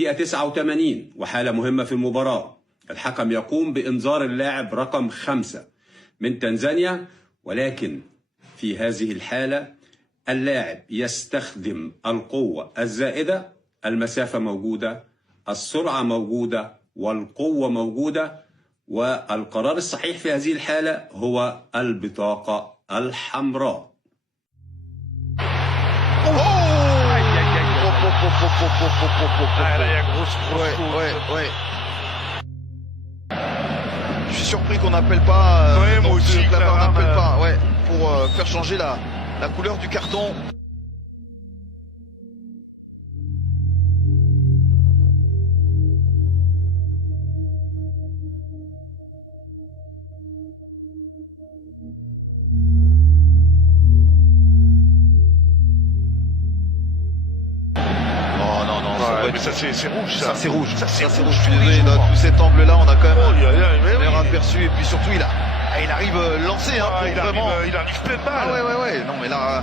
الدقيقة 89 وحالة مهمة في المباراة. الحكم يقوم بإنذار اللاعب رقم 5 من تنزانيا، ولكن في هذه الحالة اللاعب يستخدم القوة الزائدة. المسافة موجودة، السرعة موجودة، والقوة موجودة، والقرار الصحيح في هذه الحالة هو البطاقة الحمراء. Je suis surpris qu'on n'appelle pas, Clapard n'appelle pas, pour faire changer la couleur du carton. Mais ça c'est rouge, ça. Ça c'est rouge. Ça c'est rouge. Je suis désolé, dans tout cet angle-là, on a quand même un aperçu, et puis surtout il arrive lancé, hein, il arrive plein de balles. Ouais. Non mais là.